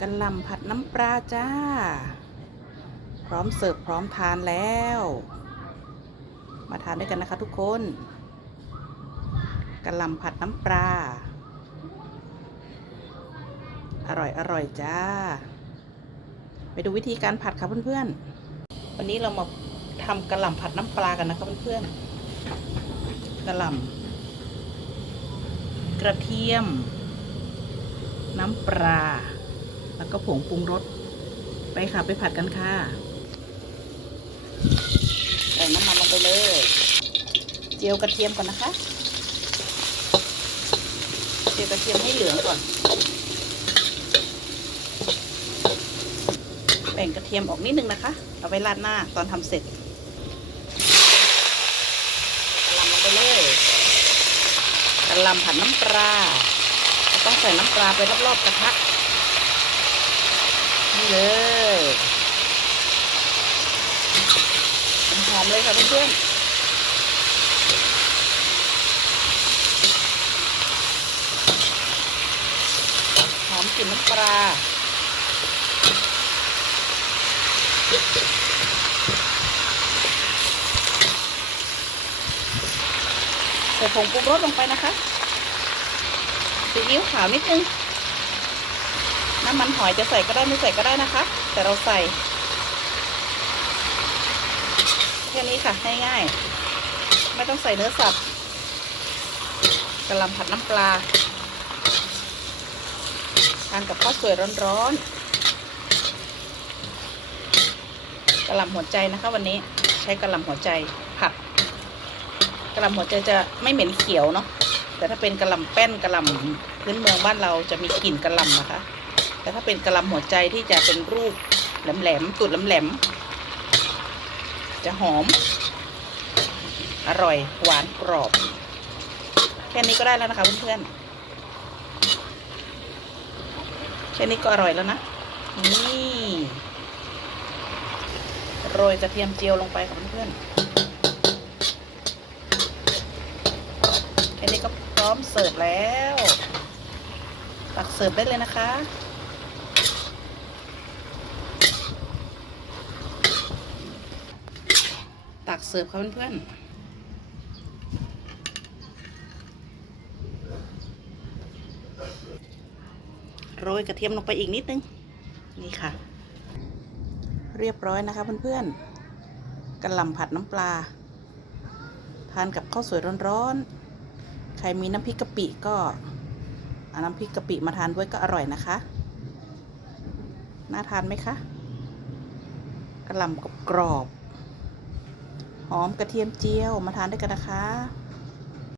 กระหล่ำผัดน้ำปลาจ้า พร้อมเสิร์ฟพร้อมทานแล้ว มาทานด้วยกันนะคะทุกคนกระหล่ำผัดน้ำปลาอร่อยอร่อยจ้า ไปดูวิธีการผัดค่ะเพื่อนๆ วันนี้เรามาทำกระหล่ำผัดน้ำปลากันนะคะเพื่อนๆ กระหล่ำกระเทียม น้ำปลา แล้วก็ผงปรุงรส ไปค่ะไปผัดกันค่ะใส่น้ำมันลงไปเลย เจียวกระเทียมก่อนนะคะ เจียวกระเทียมให้เหลืองก่อน แบ่งกระเทียมออกนิดนึงนะคะ เอาไว้ราดหน้าตอนทำเสร็จกระหลำลงไปเลยกระลำผัดน้ำปลาต้องใส่น้ำปลาไปรอบๆกระทะ นี่เลยหอมเลยค่ะเพื่อนๆหอมกลิ่นน้ำปลาใส่ผงปรุงรสลงไปนะคะซีอิ๊วขาวนิดนึง น้ำมันหอยจะใส่ก็ได้ไม่ใส่ก็ได้นะคะ แต่เราใส่แค่นี้ค่ะง่ายๆไม่ต้องใส่เนื้อสับกระหลำผัดน้ำปลาทานกับข้าวสวยร้อนๆกระหลำหัวใจนะคะ วันนี้ใช้กระหลำหัวใจผัดกระหลำหัวใจจะไม่เหม็นเขียวเนาะแต่ถ้าเป็นกระหลำแป้นกระหลำพื้นเมืองบ้านเราจะมีกลิ่นกระหลำนะคะ แต่ถ้าเป็นกระลำหัวใจที่จะเป็นรูปแหลมๆตุดแหลมๆจะหอม อร่อยหวานกรอบ แค่นี้ก็ได้แล้วนะคะเพื่อนๆแค่นี้ก็อร่อยแล้วนะ นี่โรยกระเทียมเจียวลงไปค่ะเพื่อนๆแค่นี้ก็พร้อมเสิร์ฟแล้ว ตักเสิร์ฟได้เลยนะคะ ตักเสิร์ฟค่ะเพื่อนๆโรยกระเทียมลงไปอีกนิดนึง นี่ค่ะ เรียบร้อยนะคะเพื่อนๆกระหล่ำผัดน้ำปลา ทานกับข้าวสวยร้อนๆ ใครมีน้ำพริกกะปิก็เอาน้ำพริกกะปิมาทานด้วยก็อร่อยนะคะ น่าทานไหมคะกระหล่ำกรอบ หอมกระเทียมเจียวมาทานด้วยกันนะคะ